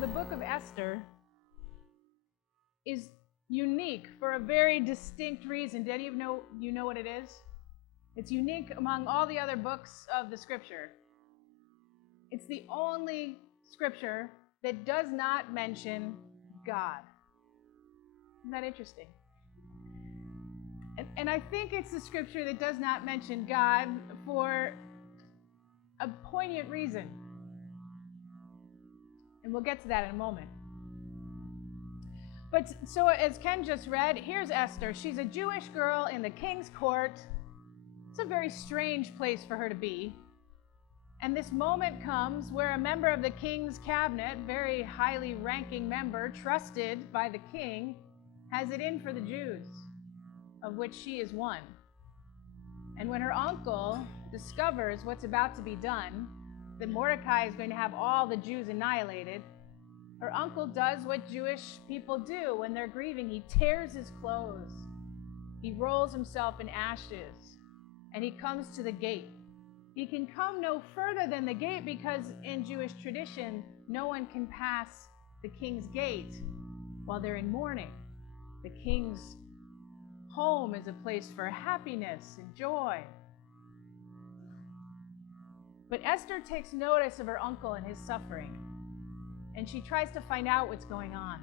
the book of Esther is unique for a very distinct reason. Do any of you know what it is? It's unique among all the other books of the scripture. It's the only scripture that does not mention God. Isn't that interesting? And I think it's the scripture that does not mention God for a poignant reason. And we'll get to that in a moment. But so as Ken just read, here's Esther. She's a Jewish girl in the king's court. It's a very strange place for her to be. And this moment comes where a member of the king's cabinet, very highly ranking member, trusted by the king, has it in for the Jews, of which she is one. And when her uncle discovers what's about to be done, that Mordecai is going to have all the Jews annihilated, her uncle does what Jewish people do when they're grieving. He tears his clothes. He rolls himself in ashes, and he comes to the gate. He can come no further than the gate because in Jewish tradition, no one can pass the king's gate while they're in mourning. The king's home is a place for happiness and joy. But Esther takes notice of her uncle and his suffering, and she tries to find out what's going on.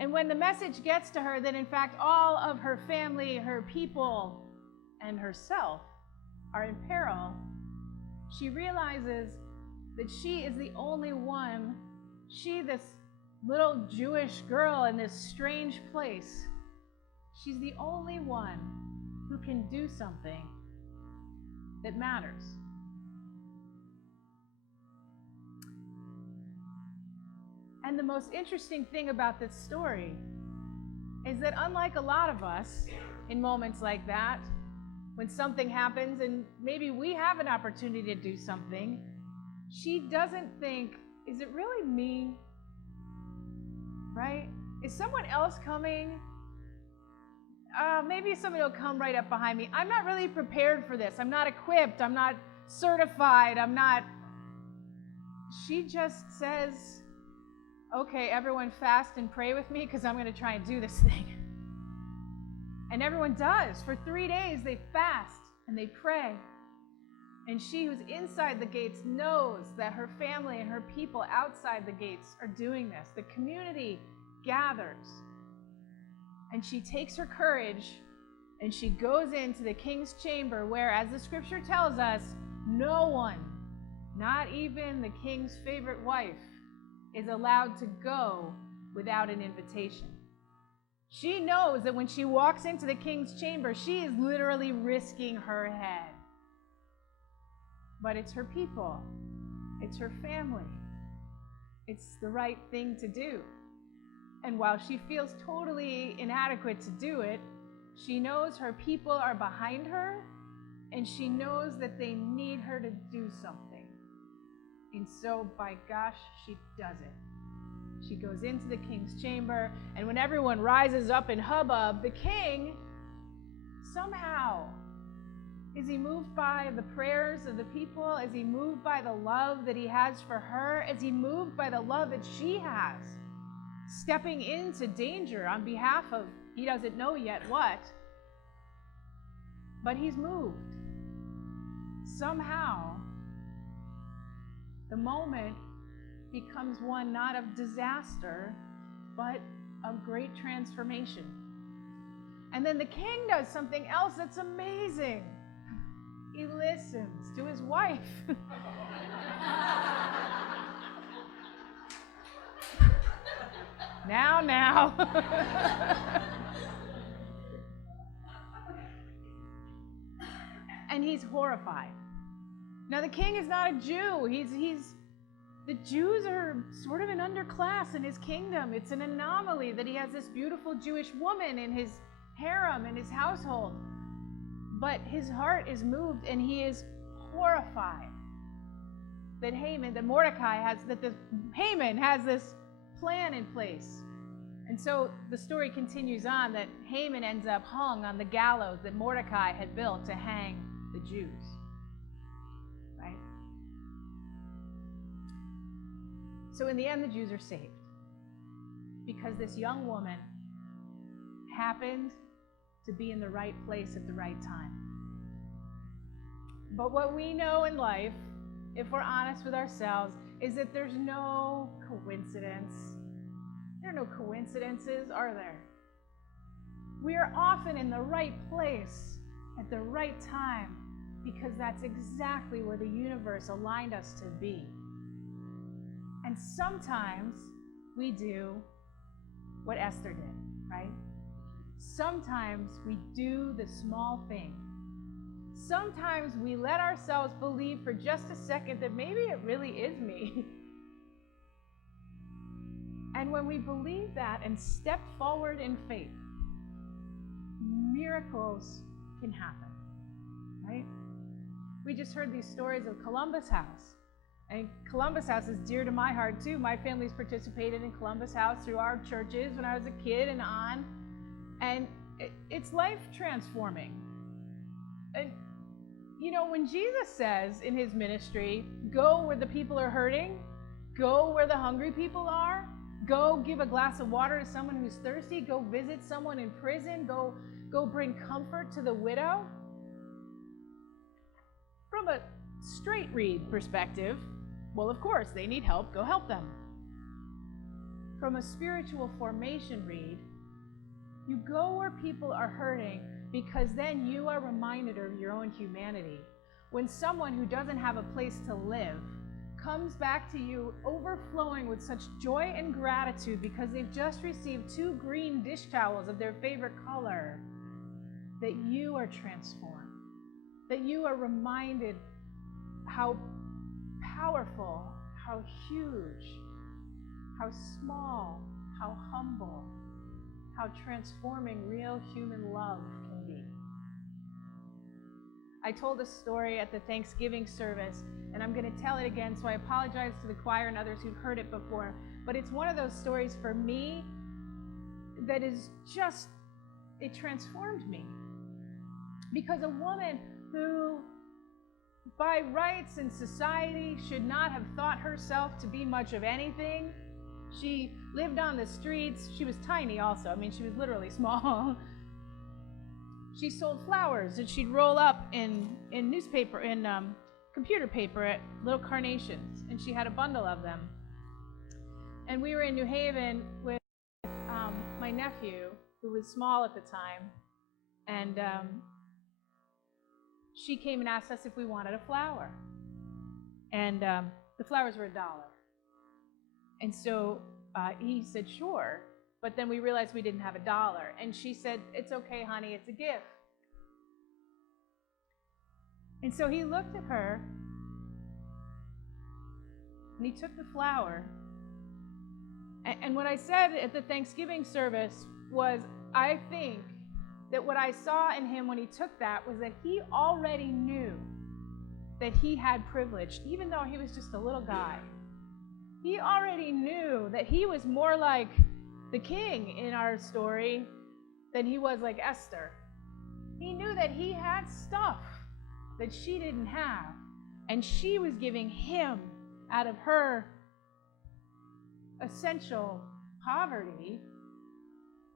And when the message gets to her that in fact all of her family, her people, and herself are in peril, she realizes that she is the only one, this little Jewish girl in this strange place, she's the only one who can do something that matters. And the most interesting thing about this story is that unlike a lot of us in moments like that, when something happens and maybe we have an opportunity to do something, she doesn't think, is it really me? Right? Is someone else coming? Maybe somebody will come right up behind me. I'm not really prepared for this. I'm not equipped. I'm not certified. She just says, okay, everyone fast and pray with me because I'm going to try and do this thing. And everyone does. For 3 days, they fast and they pray. And she who's inside the gates knows that her family and her people outside the gates are doing this. The community gathers. And she takes her courage and she goes into the king's chamber where, as the scripture tells us, no one, not even the king's favorite wife, is allowed to go without an invitation. She knows that when she walks into the king's chamber, she is literally risking her head. But it's her people. It's her family. It's the right thing to do. And while she feels totally inadequate to do it, she knows her people are behind her, and she knows that they need her to do something. And so, by gosh, she does it. She goes into the king's chamber, and when everyone rises up in hubbub, the king, somehow, is he moved by the prayers of the people? Is he moved by the love that he has for her? Is he moved by the love that she has? Stepping into danger on behalf of, he doesn't know yet what, but he's moved. Somehow, the moment becomes one not of disaster, but of great transformation. And then the king does something else that's amazing. He listens to his wife. Now. And he's horrified. Now, the king is not a Jew. The Jews are sort of an underclass in his kingdom. It's an anomaly that he has this beautiful Jewish woman in his harem, in his household. But his heart is moved, and he is horrified that Haman has this plan in place. And so the story continues on that Haman ends up hung on the gallows that Mordecai had built to hang the Jews. Right? So in the end, the Jews are saved because this young woman happened to be in the right place at the right time. But what we know in life, if we're honest with ourselves, is that there's no coincidence. There are no coincidences, are there? We are often in the right place at the right time because that's exactly where the universe aligned us to be. And sometimes we do what Esther did, right? Sometimes we do the small thing. Sometimes we let ourselves believe for just a second that maybe it really is me. And when we believe that and step forward in faith, miracles can happen, right? We just heard these stories of Columbus House. And Columbus House is dear to my heart too. My family's participated in Columbus House through our churches when I was a kid and on. And it's life transforming. And you know, when Jesus says in his ministry, go where the people are hurting, go where the hungry people are, go give a glass of water to someone who's thirsty, go visit someone in prison, go bring comfort to the widow. From a straight read perspective, well, of course, they need help, go help them. From a spiritual formation read, you go where people are hurting because then you are reminded of your own humanity. When someone who doesn't have a place to live comes back to you overflowing with such joy and gratitude because they've just received 2 green dish towels of their favorite color, that you are transformed, that you are reminded how powerful, how huge, how small, how humble, how transforming real human love can be. I told a story at the Thanksgiving service, and I'm going to tell it again, so I apologize to the choir and others who've heard it before, but it's one of those stories for me that is just, it transformed me. Because a woman who, by rights in society, should not have thought herself to be much of anything, she lived on the streets. She was tiny also. I mean, she was literally small. She sold flowers that she'd roll up in newspaper, in computer paper at little carnations, and she had a bundle of them. And we were in New Haven with my nephew, who was small at the time, and she came and asked us if we wanted a flower. And the flowers were $1. And so he said, sure. But then we realized we didn't have $1. And she said, it's okay, honey, it's a gift. And so he looked at her, and he took the flower. And what I said at the Thanksgiving service was, I think that what I saw in him when he took that was that he already knew that he had privilege, even though he was just a little guy. He already knew that he was more like the king in our story than he was like Esther. He knew that he had stuff that she didn't have, and she was giving him out of her essential poverty.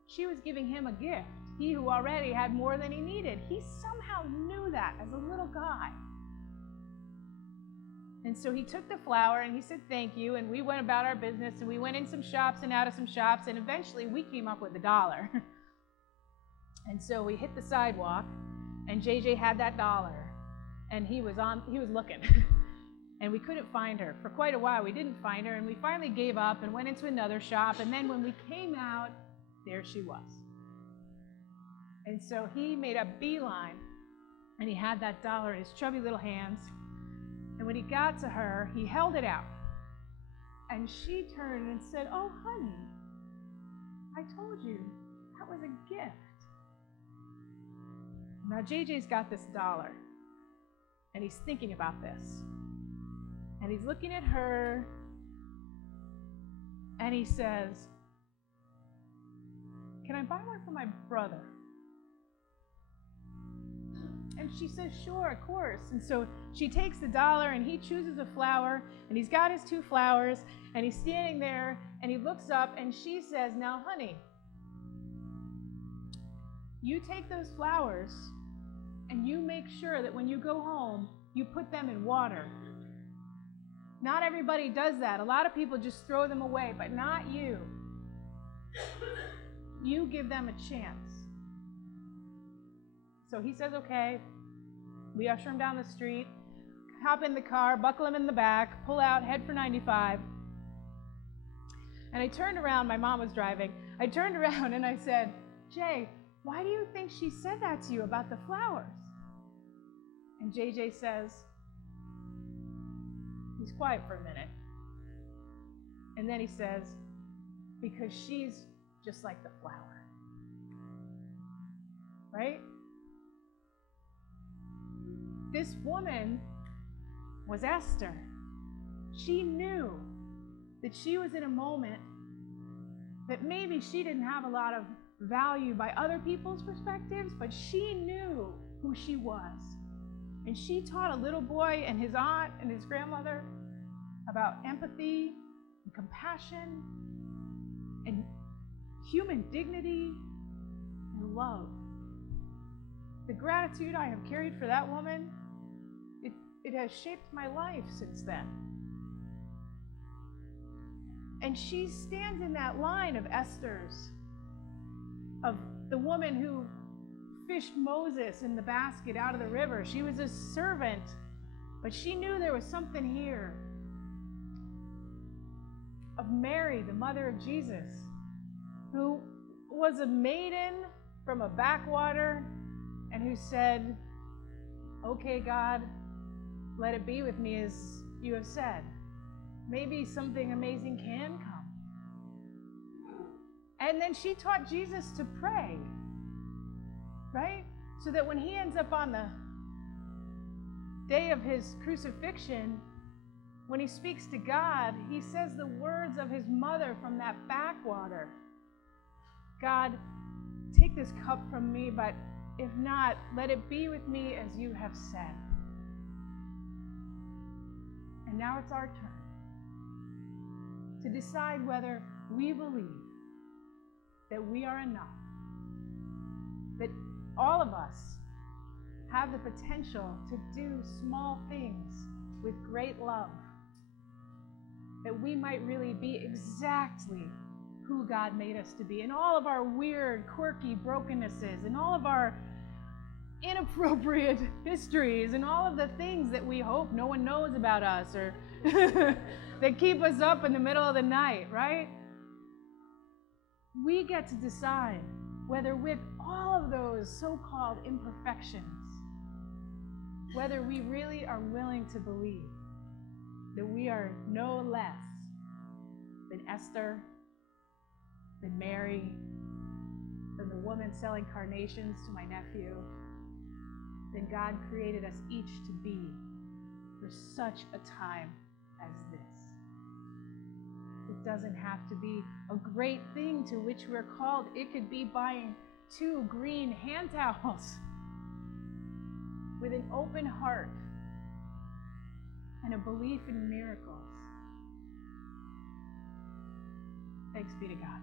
She was giving him a gift. He who already had more than he needed. He somehow knew that as a little guy. And so he took the flower and he said thank you, and we went about our business, and we went in some shops and out of some shops, and eventually we came up with $1. And so we hit the sidewalk, and JJ had that $1, and he was looking. And we couldn't find her. For quite a while we didn't find her, and we finally gave up and went into another shop, and then when we came out, there she was. And so he made a beeline, and he had that $1 in his chubby little hands. And when he got to her, he held it out. And she turned and said, oh, honey, I told you, that was a gift. Now, JJ's got this $1, and he's thinking about this. And he's looking at her, and he says, can I buy one for my brother? And she says, sure, of course. And so she takes the dollar and he chooses a flower, and he's got his 2 flowers, and he's standing there and he looks up and she says, now, honey, you take those flowers and you make sure that when you go home, you put them in water. Not everybody does that. A lot of people just throw them away, but not you. You give them a chance. So he says, okay. We usher him down the street, hop in the car, buckle him in the back, pull out, head for 95. And I turned around, my mom was driving. I turned around and I said, Jay, why do you think she said that to you about the flowers? And JJ says, he's quiet for a minute. And then he says, because she's just like the flower. Right? This woman was Esther. She knew that she was in a moment that maybe she didn't have a lot of value by other people's perspectives, but she knew who she was. And she taught a little boy and his aunt and his grandmother about empathy and compassion and human dignity and love. The gratitude I have carried for that woman, it has shaped my life since then. And she stands in that line of Esther's, of the woman who fished Moses in the basket out of the river. She was a servant, but she knew there was something here. Of Mary, the mother of Jesus, who was a maiden from a backwater and who said, okay, God, let it be with me as you have said. Maybe something amazing can come. And then she taught Jesus to pray, right? So that when he ends up on the day of his crucifixion, when he speaks to God, he says the words of his mother from that backwater. God, take this cup from me, but if not, let it be with me as you have said. And now it's our turn to decide whether we believe that we are enough, that all of us have the potential to do small things with great love, that we might really be exactly who God made us to be, in all of our weird, quirky brokennesses, and all of our inappropriate histories, and all of the things that we hope no one knows about us, or that keep us up in the middle of the night, right? We get to decide whether with all of those so-called imperfections, whether we really are willing to believe that we are no less than Esther, than Mary, than the woman selling carnations to my nephew, than God created us each to be for such a time as this. It doesn't have to be a great thing to which we're called. It could be buying 2 green hand towels with an open heart and a belief in miracles. Thanks be to God.